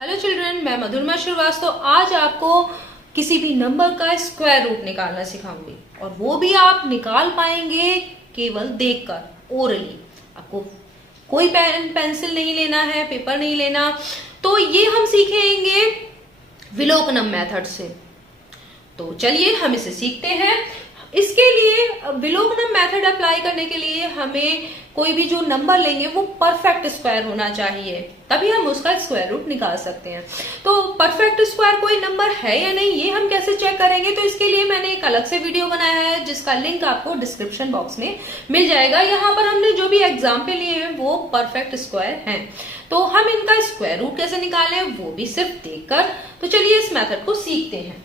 Hello children, मैं मधुरमा श्रीवास्तव आज आपको किसी भी नंबर का स्क्वायर रूट निकालना सिखाऊंगी और वो भी आप निकाल पाएंगे केवल देखकर, ओरली। आपको कोई पेन पेंसिल नहीं लेना है, पेपर नहीं लेना। तो ये हम सीखेंगे विलोकनम मेथड से। तो चलिए हम इसे सीखते हैं। इसके लिए विलोकनम मेथड अप्लाई करने के लिए हमें कोई भी जो नंबर लेंगे वो परफेक्ट स्क्वायर होना चाहिए, तभी हम उसका स्क्वायर रूट निकाल सकते हैं। तो परफेक्ट स्क्वायर कोई नंबर है या नहीं, ये हम कैसे चेक करेंगे? तो इसके लिए मैंने एक अलग से वीडियो बनाया है जिसका लिंक आपको डिस्क्रिप्शन बॉक्स में मिल जाएगा। यहाँ पर हमने जो भी एग्जाम्पल लिए हैं वो परफेक्ट स्क्वायर हैं। तो हम इनका स्क्वायर रूट कैसे निकालें वो भी सिर्फ देखकर। तो चलिए इस मेथड को सीखते हैं।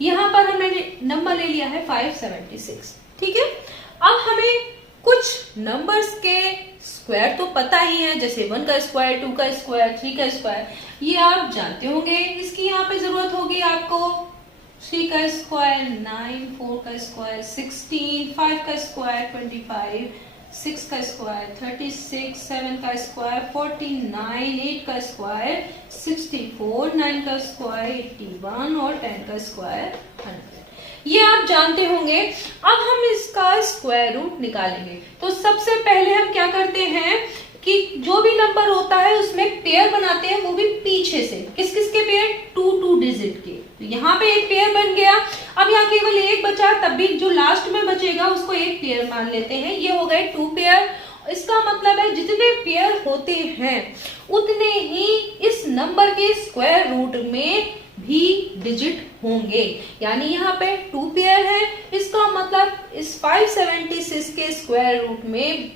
यहाँ पर हमने नंबर ले लिया है 576, ठीक है। अब हमें कुछ नंबर्स के स्क्वायर तो पता ही है, जैसे 1 का स्क्वायर, 2 का स्क्वायर, 3 का स्क्वायर, ये आप जानते होंगे। इसकी यहाँ पे जरूरत होगी आपको 3 का स्क्वायर 9, 4 का स्क्वायर 16, 5 का स्क्वायर 25, 6 का स्क्वायर 36, 7 का स्क्वायर 49, 8 का स्क्वायर 64, 9 का स्क्वायर 81 और 10 का स्क्वायर 100। ये आप जानते होंगे। अब हम इसका स्क्वायर रूट निकालेंगे। तो सबसे पहले हम क्या करते हैं कि जो भी नंबर होता है उसमें पेयर बनाते हैं, वो भी पीछे से। किस किस के पेयर? 2 डिजिट के। तो यहाँ पे एक पेयर बन गया। अब यहाँ केवल एक बचा, तब भी जो लास्ट में बचेगा उसको एक पेयर मान लेते हैं। ये हो गए 2 पेयर। इसका मतलब है जितने पेयर होते हैं उतने ही इस नंबर के स्क्वायर रूट में भी डिजिट होंगे। यानी यहाँ पे 2 पेयर है, इसका मतलब इस 576 के स्क्वायर रूट में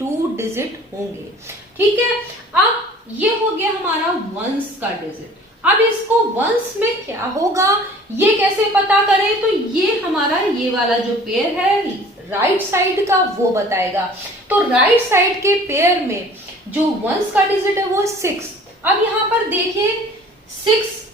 2 डिजिट होंगे, ठीक है। अब ये हो गया हमारा वंस का डिजिट। अब इसको वंस में क्या होगा ये कैसे पता करें? तो ये हमारा ये वाला जो पेयर है राइट साइड का वो बताएगा। तो राइट साइड के पेयर में जो वंस का डिजिट है वो 6। अब यहाँ पर देखिए 6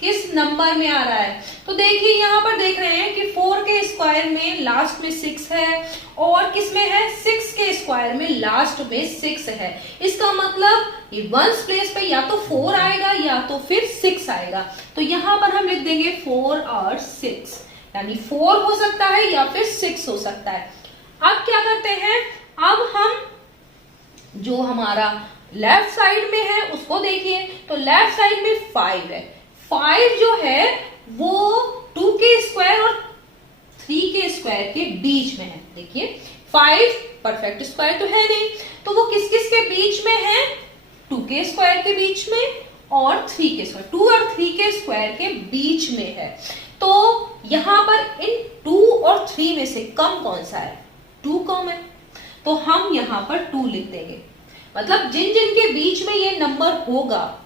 किस नंबर में आ रहा है? तो देखिए यहाँ पर देख रहे हैं कि 4 के स्क्वायर में लास्ट में 6 है और किस में है? 6 के स्क्वायर में लास्ट में 6 है। इसका मतलब ये वंस प्लेस पे या तो 4 आएगा या तो फिर 6 आएगा। तो यहाँ पर हम लिख देंगे 4 और 6, यानी 4 हो सकता है या फिर 6 हो सकता है। अब क्या करते हैं? अब हम जो हमारा लेफ्ट साइड में है उसको देखिए। तो लेफ्ट साइड में 5 है। 5 जो है वो 2 के स्क्वायर और 3 के स्क्वायर के बीच में है। देखिए 5 परफेक्ट स्क्वायर तो है नहीं, तो वो किस किस के बीच में है? 2 के स्क्वायर के बीच में और 3 के स्क्वायर, 2 और 3 के स्क्वायर के बीच में है। तो यहां पर इन 2 और 3 में से कम कौन सा है? 2 कम है, तो हम यहां पर 2 लिख देंगे। मतलब जिन जिन के बीच में ये नंबर होगा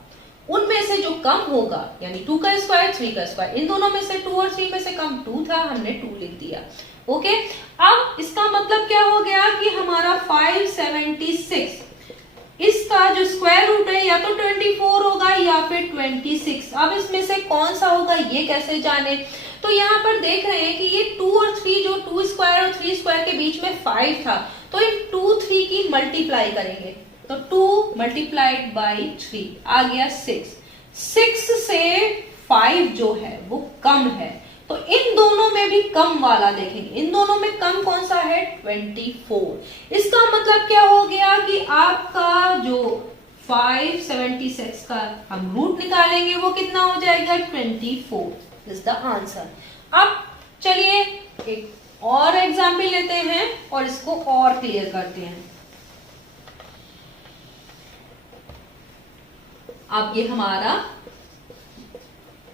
उनमें से जो कम होगा, यानी 2 का स्क्वायर 3 का स्क्वायर, इन दोनों में से 2 और 3 में से कम 2 था, हमने 2 लिख दिया। ओके। अब इसका मतलब क्या हो गया कि हमारा 576 इसका जो स्क्वायर रूट है या तो 24 होगा या फिर 26। अब इसमें से कौन सा होगा ये कैसे जाने? तो यहाँ पर देख रहे हैं कि ये 2 और 3, जो 2 स्क्वायर और 3 स्क्वायर के बीच में 5 था, तो इन 2 3 की मल्टीप्लाई करेंगे। तो 2 मल्टीप्लाइड बाई 3 आ गया 6। 6 से 5 जो है वो कम है, तो इन दोनों में भी कम वाला देखेंगे। इन दोनों में कम कौन सा है? 24। इसका मतलब क्या हो गया कि आपका जो 576 का हम रूट निकालेंगे वो कितना हो जाएगा? 24 इज द आंसर। अब चलिए एक और एग्जाम्पल लेते हैं और इसको और क्लियर करते हैं। अब ये हमारा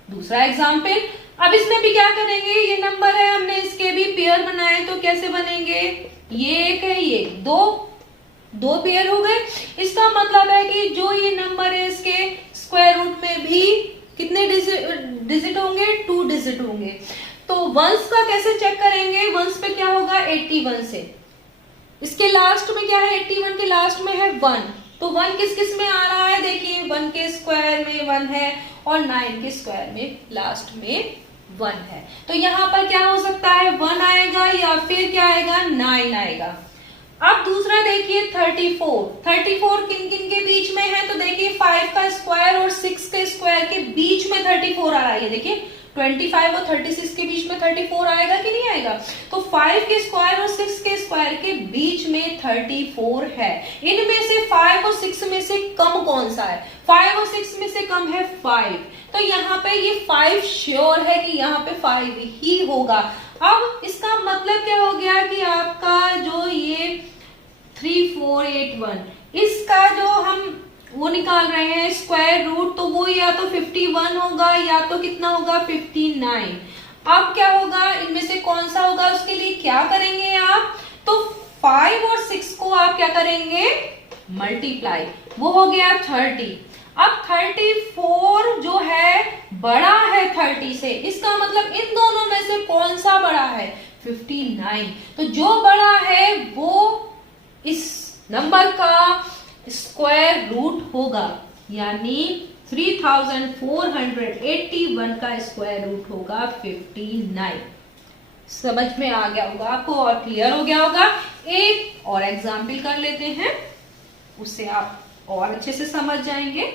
दूसरा एग्जाम्पल। अब इसमें भी क्या करेंगे? ये नंबर है, हमने इसके भी पेयर बनाए, तो कैसे बनेंगे? ये एक है, ये दो पेयर हो गए। इसका मतलब है कि जो ये नंबर है इसके स्क्वायर रूट में भी कितने डिजिट होंगे? 2 डिजिट होंगे। तो वंस का कैसे चेक करेंगे? वंस पे क्या होगा? 81 से। इसके लास्ट में क्या है? 81 के लास्ट में है 1। तो 1 किस किस में आ रहा है? देखिए 1 के स्क्वायर में 1 है और 9 के स्क्वायर में लास्ट में 1 है। तो यहाँ पर क्या हो सकता है? 1 आएगा या फिर क्या आएगा? 9 आएगा। अब दूसरा देखिए 34 किन किन के बीच में है? तो देखिए 5 का 34 आ रहा है, ये देखिए 25 और 36 के बीच में 34 आएगा कि नहीं आएगा? तो 5 के स्क्वायर और 6 के स्क्वायर के बीच में 34 है। इनमें से 5 और 6 में से कम कौन सा है? 5 और 6 में से कम है 5, तो यहाँ पे ये 5 श्योर है कि यहाँ पे 5 ही होगा। अब इसका मतलब क्या हो गया कि आपका जो ये 3481 इसका जो हम वो निकाल रहे हैं स्क्वायर रूट, तो वो या तो 51 होगा या तो कितना होगा 59। अब क्या होगा, इनमें से कौन सा होगा? उसके लिए क्या करेंगे आप? तो 5 और 6 को आप क्या करेंगे? मल्टीप्लाई, वो हो गया 30। अब 34 जो है बड़ा है 30 से, इसका मतलब इन दोनों में से कौन सा बड़ा है? 59। तो जो बड़ा है वो इस नंबर का स्क्वायर रूट होगा, यानी 3481 का स्क्वायर रूट होगा 59। समझ में आ गया होगा आपको और क्लियर हो गया होगा। एक और एग्जाम्पल कर लेते हैं, उससे आप और अच्छे से समझ जाएंगे।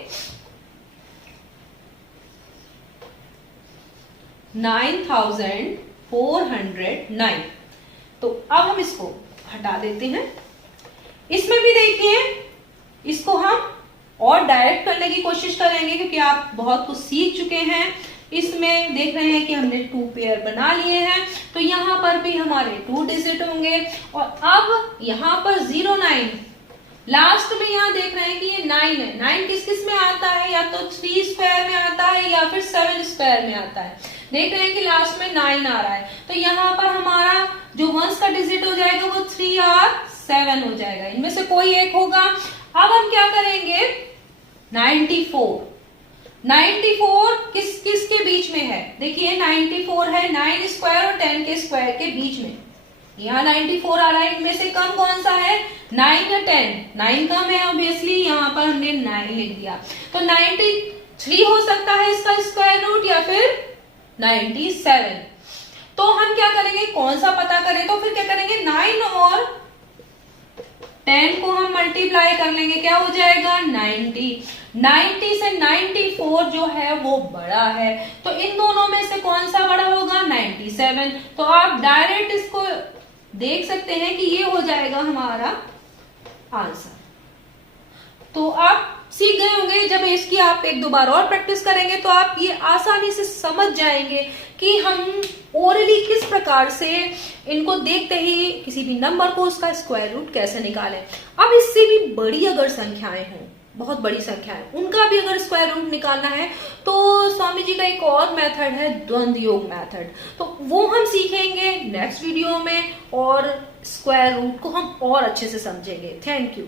9409। तो अब हम इसको हटा देते हैं। इसमें भी देखिए, इसको हम और डायरेक्ट करने की कोशिश करेंगे क्योंकि आप बहुत कुछ सीख चुके हैं। इसमें देख रहे हैं कि हमने 2 पेयर बना लिए हैं, तो यहाँ पर भी हमारे 2 डिजिट होंगे। और अब यहाँ पर 09 लास्ट में यहाँ देख रहे हैं कि ये 9 है। 9 किस किस में आता है? या तो 3 स्क्वायर में आता है या फिर 7 स्क्वायर में आता है। देख रहे हैं कि लास्ट में 9 आ रहा है, तो यहाँ पर हमारा जो वंस का डिजिट हो जाएगा वो 3 और 7 हो जाएगा, इनमें से कोई एक होगा। अब हम क्या करेंगे? 94 किस किस के बीच में है? देखिए 94 है 9 स्क्वायर और 10 के स्क्वायर के बीच में। यहाँ 94 आ रहा है, इनमें से कम कौन सा है? 9 या 10? 9 कम है ऑब्वियसली, यहाँ पर हमने 9 लिख दिया। तो 93 हो सकता है इसका स्क्वायर रूट या फिर 97। तो हम क्या करेंगे? कौन सा पता करें? तो फिर क्या करेंगे? 9 और 10 को हम मल्टीप्लाई कर लेंगे, क्या हो जाएगा? 90। 90 से 94 जो है वो बड़ा है, तो इन दोनों में से कौन सा बड़ा होगा? 97। तो आप डायरेक्ट इसको देख सकते हैं कि ये हो जाएगा हमारा आंसर। तो आप सीख गए होंगे। जब इसकी आप एक दो बार और प्रैक्टिस करेंगे तो आप ये आसानी से समझ जाएंगे कि हम ओरली किस प्रकार से इनको देखते ही किसी भी नंबर को उसका स्क्वायर रूट कैसे निकालें। अब इससे भी बड़ी अगर संख्याएं हों, बहुत बड़ी संख्याएं, उनका भी अगर स्क्वायर रूट निकालना है तो स्वामी जी का एक और मेथड है द्वंद्व योग मेथड, तो वो हम सीखेंगे नेक्स्ट वीडियो में और स्क्वायर रूट को हम और अच्छे से समझेंगे। Thank you.